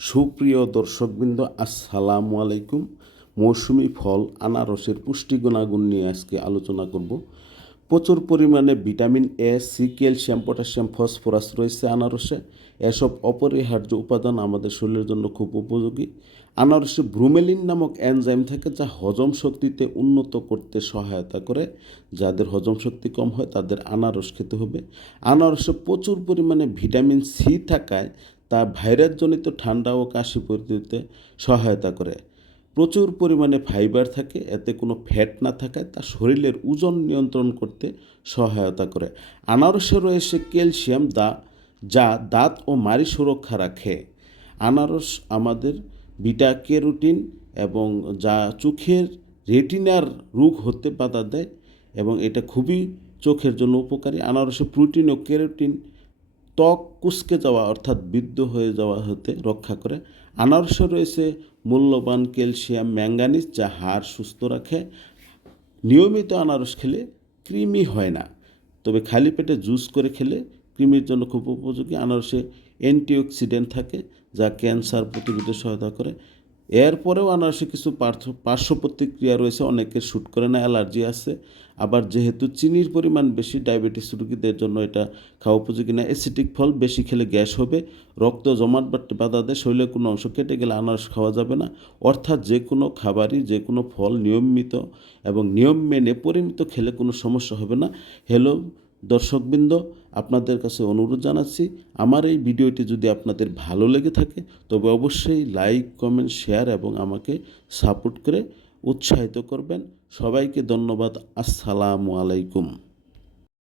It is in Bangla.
সুপ্রিয় দর্শকবৃন্দ, আসসালামু আলাইকুম। মৌসুমি ফল, আনারসের পুষ্টি গুণাগুণ নিয়ে আজকে আলোচনা করব। প্রচুর পরিমাণে vitamin A, C, calcium, potassium, phosphorus রয়েছে আনারসে। এসব অপরিহার্য উপাদান আমাদের শরীরের জন্য খুব উপযোগী। আনারসে ব্রুমেলিন নামক এনজাইম থাকে যা হজম শক্তিতে উন্নত করতে সহায়তা করে। যাদের হজম শক্তি কম হয়, তাদের আনারস খেতে হবে। আনারসে প্রচুর পরিমাণে ভিটামিন সি থাকায় তা ভাইরাসজনিত ঠান্ডা ও কাশি পরিস্থিতিতে সহায়তা করে। প্রচুর পরিমাণে ফাইবার থাকে, এতে কোনো ফ্যাট না থাকায় তা শরীরের ওজন নিয়ন্ত্রণ করতে সহায়তা করে। আনারসে রয়েছে ক্যালসিয়াম দা, যা দাঁত ও মারি সুরক্ষা রাখে। আনারস আমাদের বিটা ক্যারোটিন এবং যা চোখের রেটিনার রোগ হতে বাধা দেয় এবং এটা খুবই চোখের জন্য উপকারী। আনারসে প্রোটিন ও ক্যারোটিন ত্বক কুসকে যাওয়া অর্থাৎ বৃদ্ধ হয়ে যাওয়া হতে রক্ষা করে। আনারসে রয়েছে মূল্যবান ক্যালসিয়াম, ম্যাঙ্গানিজ যা হাড় সুস্থ রাখে। নিয়মিত আনারস খেলে কৃমি হয় না, তবে খালি পেটে জুস করে খেলে কৃমির জন্য খুব উপযোগী। আনারসে অ্যান্টিঅক্সিডেন্ট থাকে যা ক্যান্সার প্রতিরোধে সহায়তা করে। এরপরেও আনারসে কিছু পার্শ্ব প্রতিক্রিয়া রয়েছে অনেকের শ্যুট করে না, অ্যালার্জি আছে। আবার যেহেতু চিনির পরিমাণ বেশি, ডায়াবেটিস রোগীদের জন্য এটা খাওয়া উপযোগী না। অ্যাসিডিক ফল বেশি খেলে গ্যাস হবে, রক্ত জমাট বাধা দেয় শরীরের কোনো অংশ কেটে গেলে আনারস খাওয়া যাবে না। অর্থাৎ যে কোনো খাবারই, যে কোনো ফল নিয়মিত এবং নিয়ম মেনে পরিমিত খেলে কোনো সমস্যা হবে না। হ্যালো দর্শকবৃন্দ, আপনাদের কাছে অনুরোধ জানাচ্ছি, আমার এই ভিডিওটি যদি আপনাদের ভালো লেগে থাকে, তবে অবশ্যই লাইক, কমেন্ট, শেয়ার এবং আমাকে সাপোর্ট করে উৎসাহিত করবেন। সবাইকে ধন্যবাদ। আসসালামু আলাইকুম।